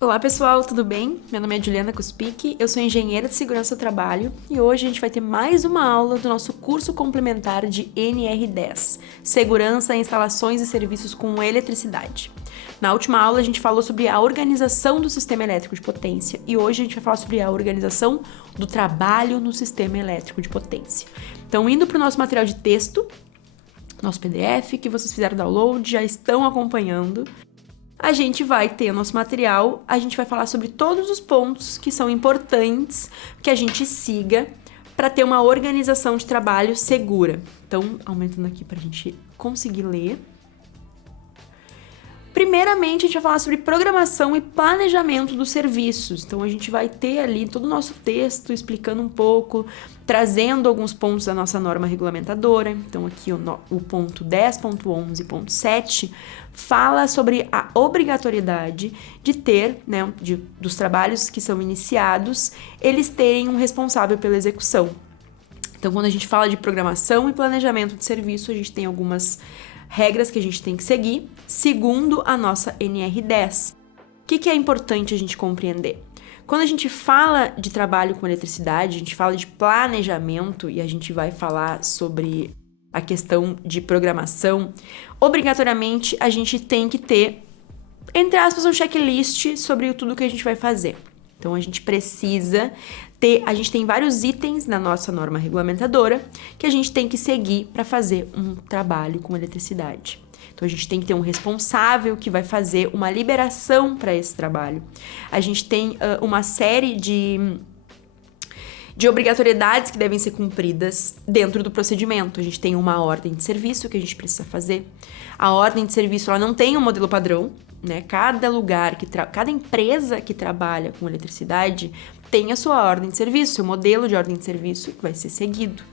Olá pessoal, tudo bem? Meu nome é Juliana Kuspik, eu sou engenheira de segurança do trabalho e hoje a gente vai ter mais uma aula do nosso curso complementar de NR10, Segurança, Instalações e Serviços com Eletricidade. Na última aula a gente falou sobre a organização do sistema elétrico de potência e hoje a gente vai falar sobre a organização do trabalho no sistema elétrico de potência. Então, indo para o nosso material de texto, nosso PDF que vocês fizeram download, já estão acompanhando. A gente vai ter o nosso material, a gente vai falar sobre todos os pontos que são importantes que a gente siga para ter uma organização de trabalho segura. Então, aumentando aqui para a gente conseguir ler. Primeiramente, a gente vai falar sobre programação e planejamento dos serviços. Então, a gente vai ter ali todo o nosso texto explicando um pouco, trazendo alguns pontos da nossa norma regulamentadora. Então, aqui o ponto 10.11.7 fala sobre a obrigatoriedade de ter, né, dos trabalhos que são iniciados, eles terem um responsável pela execução. Então, quando a gente fala de programação e planejamento de serviço, a gente tem algumas regras que a gente tem que seguir, segundo a nossa NR10. O que é importante a gente compreender? Quando a gente fala de trabalho com eletricidade, a gente fala de planejamento e a gente vai falar sobre a questão de programação, obrigatoriamente a gente tem que ter, entre aspas, um checklist sobre tudo que a gente vai fazer. Então, a gente precisa ter, a gente tem vários itens na nossa norma regulamentadora que a gente tem que seguir para fazer um trabalho com eletricidade. Então, a gente tem que ter um responsável que vai fazer uma liberação para esse trabalho. A gente tem uma série de obrigatoriedades que devem ser cumpridas dentro do procedimento. A gente tem uma ordem de serviço que a gente precisa fazer. A ordem de serviço ela não tem um modelo padrão, né? Cada empresa que trabalha com eletricidade tem a sua ordem de serviço, seu modelo de ordem de serviço que vai ser seguido.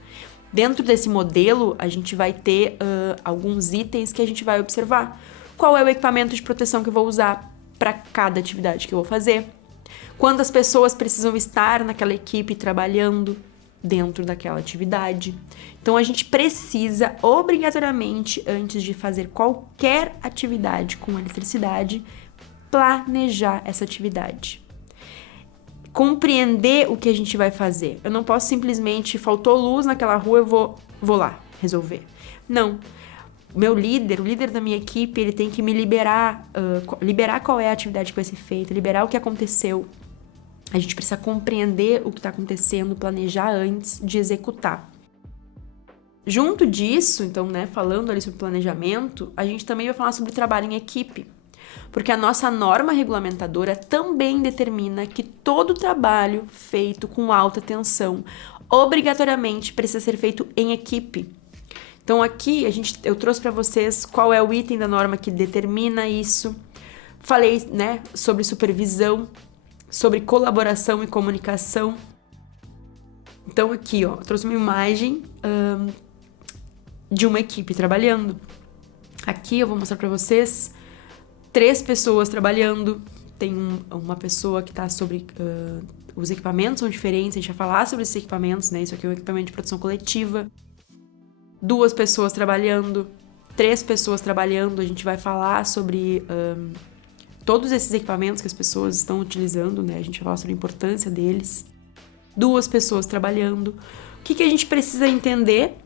Dentro desse modelo, a gente vai ter alguns itens que a gente vai observar. Qual é o equipamento de proteção que eu vou usar para cada atividade que eu vou fazer? Quantas pessoas precisam estar naquela equipe trabalhando dentro daquela atividade? Então, a gente precisa, obrigatoriamente, antes de fazer qualquer atividade com eletricidade, planejar essa atividade. Compreender o que a gente vai fazer. Eu não posso simplesmente, faltou luz naquela rua, eu vou lá resolver. Não. O líder da minha equipe, ele tem que me liberar qual é a atividade que vai ser feita, liberar o que aconteceu. A gente precisa compreender o que está acontecendo, planejar antes de executar. Junto disso, então, né, falando ali sobre planejamento, a gente também vai falar sobre trabalho em equipe. Porque a nossa norma regulamentadora também determina que todo trabalho feito com alta tensão obrigatoriamente precisa ser feito em equipe. Então aqui eu trouxe para vocês qual é o item da norma que determina isso. Falei, né, sobre supervisão, sobre colaboração e comunicação. Então aqui, ó, eu trouxe uma imagem de uma equipe trabalhando. Aqui eu vou mostrar para vocês 3 pessoas trabalhando. Tem uma pessoa que está sobre... os equipamentos são diferentes, a gente vai falar sobre esses equipamentos, né? Isso aqui é um equipamento de proteção coletiva. 2 pessoas trabalhando, 3 pessoas trabalhando, a gente vai falar sobre todos esses equipamentos que as pessoas estão utilizando, né? A gente vai falar sobre a importância deles. 2 pessoas trabalhando. O que a gente precisa entender?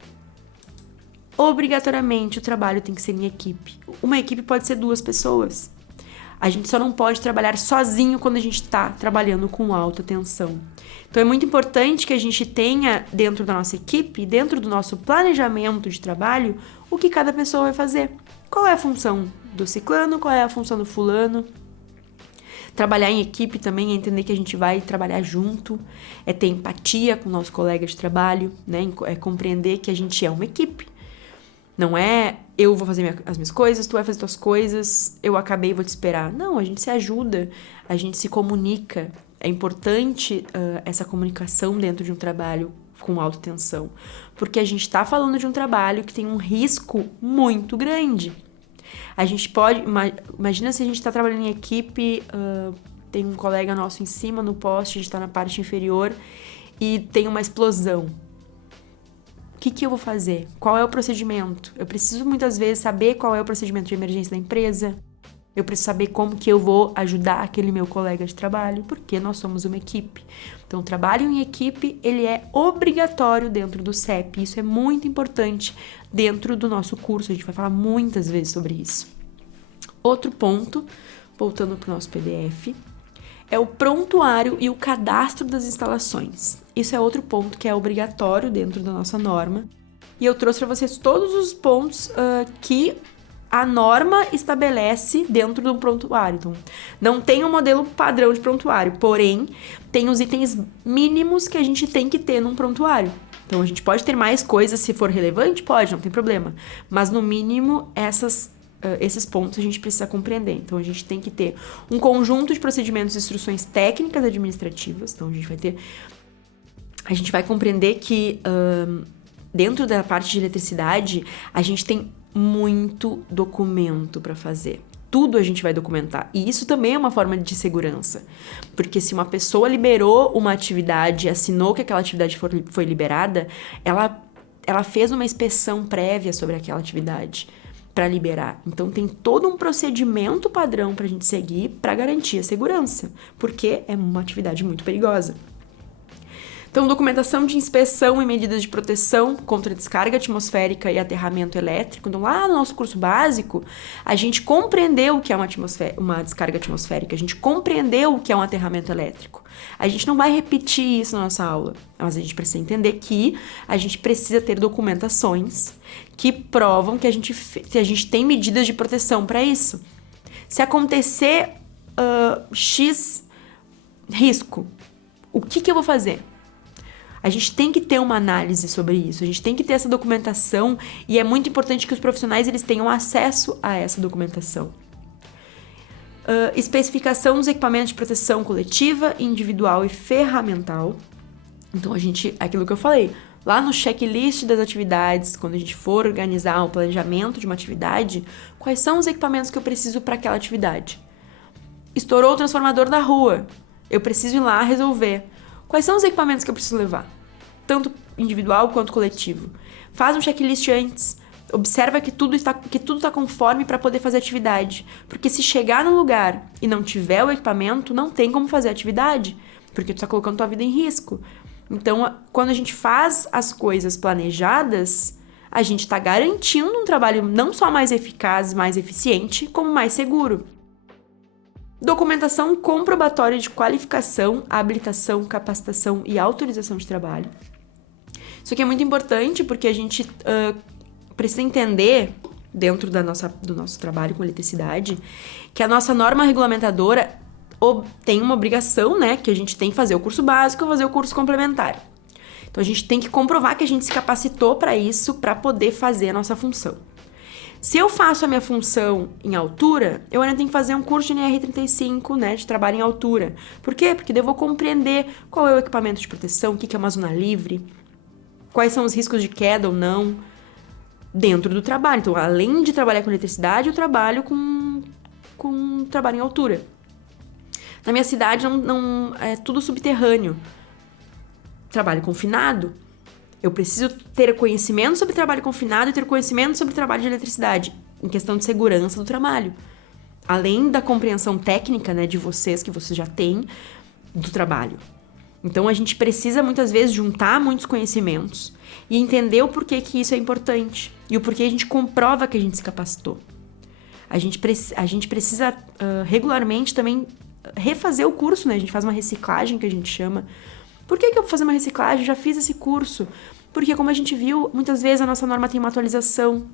Obrigatoriamente o trabalho tem que ser em equipe. Uma equipe pode ser 2 pessoas. A gente só não pode trabalhar sozinho quando a gente está trabalhando com alta tensão. Então é muito importante que a gente tenha dentro da nossa equipe, dentro do nosso planejamento de trabalho, o que cada pessoa vai fazer. Qual é a função do ciclano, qual é a função do fulano. Trabalhar em equipe também é entender que a gente vai trabalhar junto, é ter empatia com o nosso colega de trabalho, né? É compreender que a gente é uma equipe. Não é eu vou fazer as minhas coisas, tu vai fazer tuas coisas, eu acabei e vou te esperar. Não, a gente se ajuda, a gente se comunica. É importante essa comunicação dentro de um trabalho com alta tensão, porque a gente está falando de um trabalho que tem um risco muito grande. A gente pode... Imagina se a gente está trabalhando em equipe, tem um colega nosso em cima no poste, a gente está na parte inferior e tem uma explosão. O que eu vou fazer? Qual é o procedimento? Eu preciso muitas vezes saber qual é o procedimento de emergência da empresa. Eu preciso saber como que eu vou ajudar aquele meu colega de trabalho, porque nós somos uma equipe. Então, o trabalho em equipe, ele é obrigatório dentro do CEP. Isso é muito importante dentro do nosso curso. A gente vai falar muitas vezes sobre isso. Outro ponto, voltando para o nosso PDF, é o prontuário e o cadastro das instalações. Isso é outro ponto que é obrigatório dentro da nossa norma. E eu trouxe para vocês todos os pontos que a norma estabelece dentro do prontuário. Então, não tem um modelo padrão de prontuário, porém, tem os itens mínimos que a gente tem que ter num prontuário. Então, a gente pode ter mais coisas se for relevante? Pode, não tem problema. Mas, no mínimo, esses pontos a gente precisa compreender. Então, a gente tem que ter um conjunto de procedimentos e instruções técnicas administrativas. Então, a gente vai compreender que dentro da parte de eletricidade, a gente tem muito documento para fazer. Tudo a gente vai documentar. E isso também é uma forma de segurança. Porque se uma pessoa liberou uma atividade, assinou que aquela atividade foi liberada, ela fez uma inspeção prévia sobre aquela atividade para liberar. Então, tem todo um procedimento padrão para a gente seguir para garantir a segurança. Porque é uma atividade muito perigosa. Então, documentação de inspeção e medidas de proteção contra descarga atmosférica e aterramento elétrico. Então, lá no nosso curso básico, a gente compreendeu o que é uma descarga atmosférica, a gente compreendeu o que é um aterramento elétrico. A gente não vai repetir isso na nossa aula, mas a gente precisa entender que a gente precisa ter documentações que provam que a gente tem medidas de proteção para isso. Se acontecer X risco, o que eu vou fazer? A gente tem que ter uma análise sobre isso, a gente tem que ter essa documentação e é muito importante que os profissionais eles tenham acesso a essa documentação. Especificação dos equipamentos de proteção coletiva, individual e ferramental. Então, aquilo que eu falei, lá no checklist das atividades, quando a gente for organizar o planejamento de uma atividade, quais são os equipamentos que eu preciso para aquela atividade? Estourou o transformador da rua, eu preciso ir lá resolver. Quais são os equipamentos que eu preciso levar? Tanto individual quanto coletivo. Faz um checklist antes. Observa que tudo está conforme para poder fazer atividade. Porque se chegar no lugar e não tiver o equipamento, não tem como fazer atividade. Porque tu está colocando tua vida em risco. Então, quando a gente faz as coisas planejadas, a gente está garantindo um trabalho não só mais eficaz, mais eficiente, como mais seguro. Documentação comprobatória de qualificação, habilitação, capacitação e autorização de trabalho. Isso aqui é muito importante porque a gente precisa entender, dentro do nosso trabalho com eletricidade, que a nossa norma regulamentadora tem uma obrigação, né? Que a gente tem que fazer o curso básico e fazer o curso complementar. Então, a gente tem que comprovar que a gente se capacitou para isso, para poder fazer a nossa função. Se eu faço a minha função em altura, eu ainda tenho que fazer um curso de NR35, né, de trabalho em altura. Por quê? Porque eu vou compreender qual é o equipamento de proteção, o que é uma zona livre, quais são os riscos de queda ou não, dentro do trabalho. Então, além de trabalhar com eletricidade, eu trabalho com trabalho em altura. Na minha cidade, não é tudo subterrâneo. Trabalho confinado. Eu preciso ter conhecimento sobre trabalho confinado e ter conhecimento sobre trabalho de eletricidade, em questão de segurança do trabalho. Além da compreensão técnica, né, de vocês, que vocês já têm, do trabalho. Então, a gente precisa, muitas vezes, juntar muitos conhecimentos e entender o porquê que isso é importante e o porquê a gente comprova que a gente se capacitou. A gente precisa regularmente também refazer o curso, né? A gente faz uma reciclagem, que a gente chama. Por que eu vou fazer uma reciclagem? Já fiz esse curso. Porque, como a gente viu, muitas vezes a nossa norma tem uma atualização.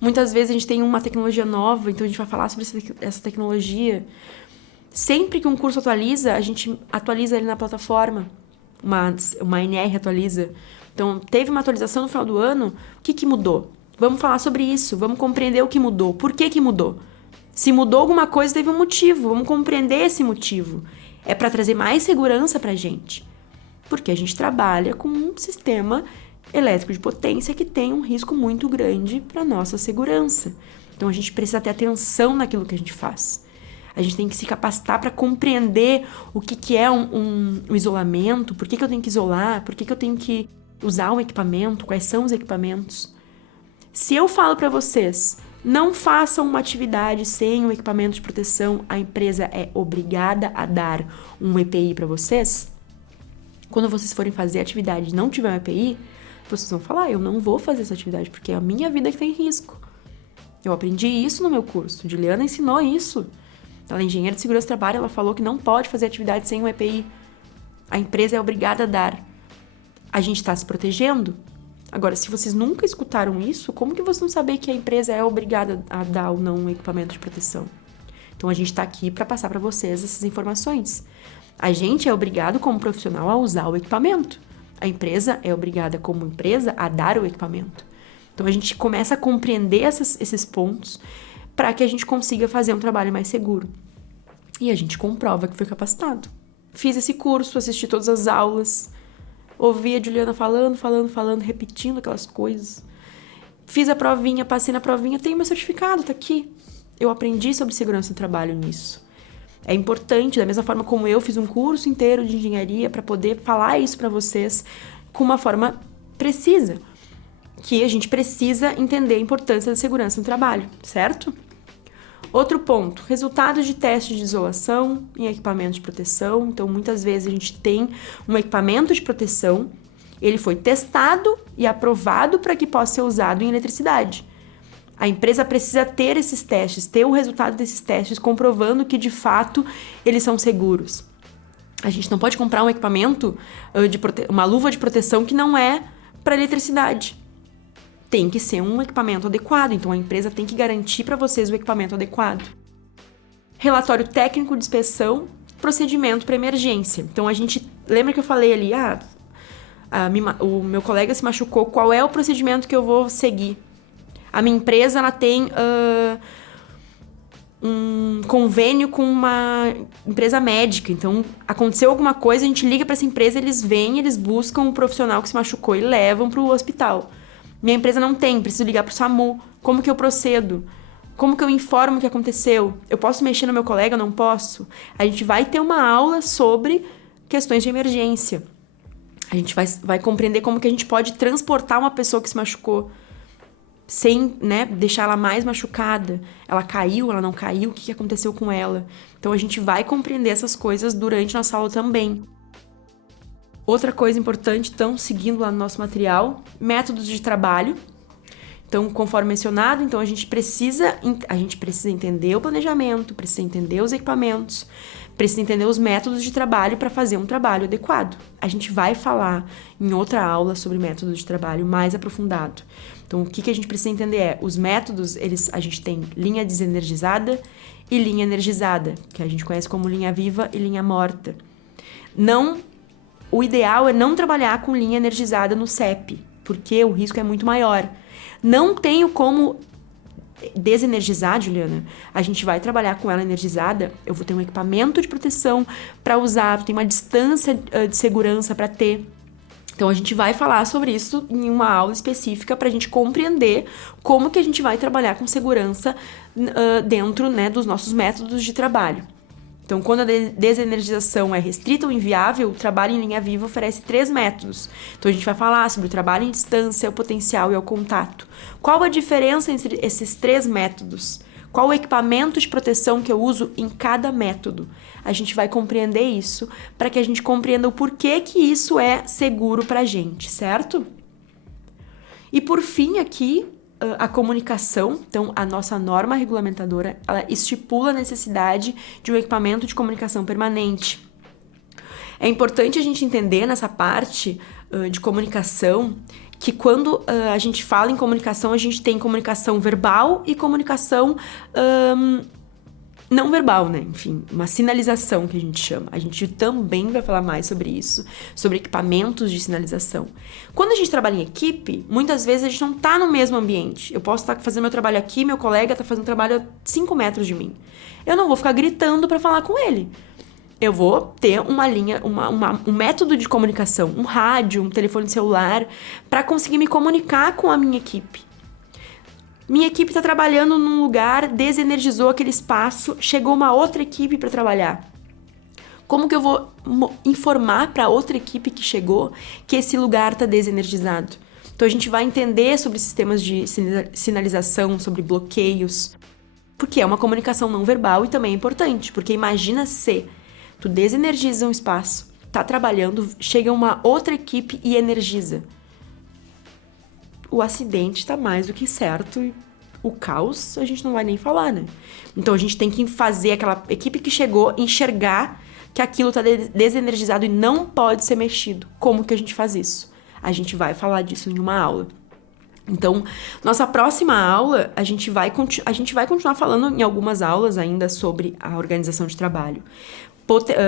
Muitas vezes a gente tem uma tecnologia nova, então a gente vai falar sobre essa tecnologia. Sempre que um curso atualiza, a gente atualiza ele na plataforma. Uma NR atualiza. Então, teve uma atualização no final do ano, o que mudou? Vamos falar sobre isso, vamos compreender o que mudou. Por que mudou? Se mudou alguma coisa, teve um motivo. Vamos compreender esse motivo. É para trazer mais segurança para a gente. Porque a gente trabalha com um sistema elétrico de potência que tem um risco muito grande para a nossa segurança. Então, a gente precisa ter atenção naquilo que a gente faz. A gente tem que se capacitar para compreender o que é um isolamento, por que eu tenho que isolar, por que eu tenho que usar um equipamento, quais são os equipamentos. Se eu falo para vocês, Não façam uma atividade sem um equipamento de proteção. A empresa é obrigada a dar um EPI para vocês. Quando vocês forem fazer a atividade e não tiver um EPI, vocês vão falar, eu não vou fazer essa atividade porque é a minha vida que tem risco. Eu aprendi isso no meu curso. Juliana ensinou isso. Ela é engenheira de segurança do trabalho, ela falou que não pode fazer atividade sem um EPI. A empresa é obrigada a dar. A gente está se protegendo? Agora, se vocês nunca escutaram isso, como que vocês vão saber que a empresa é obrigada a dar ou não um equipamento de proteção? Então, a gente está aqui para passar para vocês essas informações. A gente é obrigado, como profissional, a usar o equipamento. A empresa é obrigada, como empresa, a dar o equipamento. Então, a gente começa a compreender esses pontos para que a gente consiga fazer um trabalho mais seguro. E a gente comprova que foi capacitado. Fiz esse curso, assisti todas as aulas, ouvi a Juliana falando, repetindo aquelas coisas. Fiz a provinha, passei na provinha, tenho meu certificado, tá aqui. Eu aprendi sobre segurança do trabalho nisso. É importante, da mesma forma como eu fiz um curso inteiro de engenharia para poder falar isso para vocês com uma forma precisa. Que a gente precisa entender a importância da segurança no trabalho, certo? Outro ponto, resultados de testes de isolação em equipamentos de proteção. Então, muitas vezes a gente tem um equipamento de proteção, ele foi testado e aprovado para que possa ser usado em eletricidade. A empresa precisa ter esses testes, ter o resultado desses testes, comprovando que, de fato, eles são seguros. A gente não pode comprar um equipamento, uma luva de proteção que não é para eletricidade. Tem que ser um equipamento adequado, então a empresa tem que garantir para vocês o equipamento adequado. Relatório técnico de inspeção, procedimento para emergência. Então a gente, lembra que eu falei ali, o meu colega se machucou, qual é o procedimento que eu vou seguir? A minha empresa, ela tem um convênio com uma empresa médica, então aconteceu alguma coisa, a gente liga para essa empresa, eles vêm, eles buscam um profissional que se machucou e levam para o hospital. Minha empresa não tem, preciso ligar pro SAMU. Como que eu procedo? Como que eu informo o que aconteceu? Eu posso mexer no meu colega? Não posso? A gente vai ter uma aula sobre questões de emergência. A gente vai compreender como que a gente pode transportar uma pessoa que se machucou sem, deixar ela mais machucada. Ela caiu, ela não caiu, o que aconteceu com ela? Então, a gente vai compreender essas coisas durante nossa aula também. Outra coisa importante, então, seguindo lá no nosso material, métodos de trabalho. Então, conforme mencionado, então a gente precisa entender o planejamento, precisa entender os equipamentos, precisa entender os métodos de trabalho para fazer um trabalho adequado. A gente vai falar em outra aula sobre métodos de trabalho mais aprofundado. Então, o que a gente precisa entender é, os métodos, a gente tem linha desenergizada e linha energizada, que a gente conhece como linha viva e linha morta. O ideal é não trabalhar com linha energizada no CEP, porque o risco é muito maior. Não tenho como desenergizar, Juliana. A gente vai trabalhar com ela energizada, eu vou ter um equipamento de proteção para usar, tem uma distância de segurança para ter. Então, a gente vai falar sobre isso em uma aula específica para a gente compreender como que a gente vai trabalhar com segurança dentro, dos nossos métodos de trabalho. Então, quando a desenergização é restrita ou inviável, o trabalho em linha viva oferece 3 métodos. Então, a gente vai falar sobre o trabalho em distância, o potencial e o contato. Qual a diferença entre esses 3 métodos? Qual o equipamento de proteção que eu uso em cada método? A gente vai compreender isso para que a gente compreenda o porquê que isso é seguro para a gente, certo? E por fim aqui, a comunicação. Então, a nossa norma regulamentadora, ela estipula a necessidade de um equipamento de comunicação permanente. É importante a gente entender nessa parte de comunicação que quando a gente fala em comunicação, a gente tem comunicação verbal e comunicação não verbal, Enfim, uma sinalização que a gente chama. A gente também vai falar mais sobre isso, sobre equipamentos de sinalização. Quando a gente trabalha em equipe, muitas vezes a gente não tá no mesmo ambiente. Eu posso estar fazendo meu trabalho aqui, meu colega tá fazendo trabalho a 5 metros de mim. Eu não vou ficar gritando para falar com ele. Eu vou ter uma linha, um método de comunicação, um rádio, um telefone celular, para conseguir me comunicar com a minha equipe. Minha equipe está trabalhando num lugar, desenergizou aquele espaço, chegou uma outra equipe para trabalhar. Como que eu vou informar para outra equipe que chegou que esse lugar está desenergizado? Então a gente vai entender sobre sistemas de sinalização, sobre bloqueios, porque é uma comunicação não verbal e também é importante, porque imagina se tu desenergiza um espaço, tá trabalhando, chega uma outra equipe e energiza. O acidente tá mais do que certo e o caos a gente não vai nem falar, né? Então a gente tem que fazer aquela equipe que chegou enxergar que aquilo tá desenergizado e não pode ser mexido. Como que a gente faz isso? A gente vai falar disso em uma aula. Então, nossa próxima aula, a gente vai continuar falando em algumas aulas ainda sobre a organização de trabalho.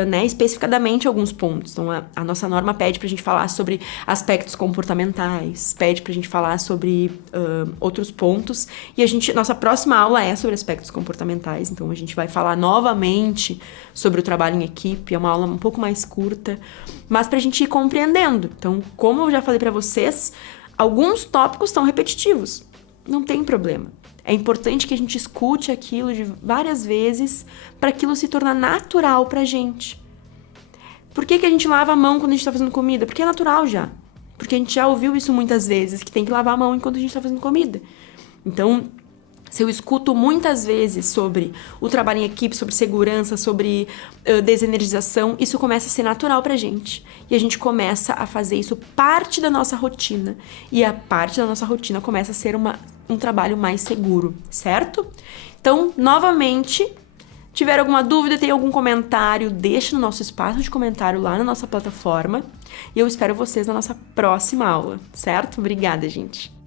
Né, especificadamente alguns pontos. Então, a nossa norma pede pra gente falar sobre aspectos comportamentais, pede pra gente falar sobre outros pontos, e nossa próxima aula é sobre aspectos comportamentais, então a gente vai falar novamente sobre o trabalho em equipe, é uma aula um pouco mais curta, mas pra gente ir compreendendo. Então, como eu já falei pra vocês, alguns tópicos estão repetitivos, não tem problema. É importante que a gente escute aquilo de várias vezes para aquilo se tornar natural pra gente. Por que a gente lava a mão quando a gente tá fazendo comida? Porque é natural já. Porque a gente já ouviu isso muitas vezes, que tem que lavar a mão enquanto a gente tá fazendo comida. Então, se eu escuto muitas vezes sobre o trabalho em equipe, sobre segurança, sobre desenergização, isso começa a ser natural pra gente. E a gente começa a fazer isso parte da nossa rotina. E a parte da nossa rotina começa a ser um trabalho mais seguro, certo? Então, novamente, tiver alguma dúvida, tem algum comentário, deixa no nosso espaço de comentário lá na nossa plataforma. E eu espero vocês na nossa próxima aula, certo? Obrigada, gente!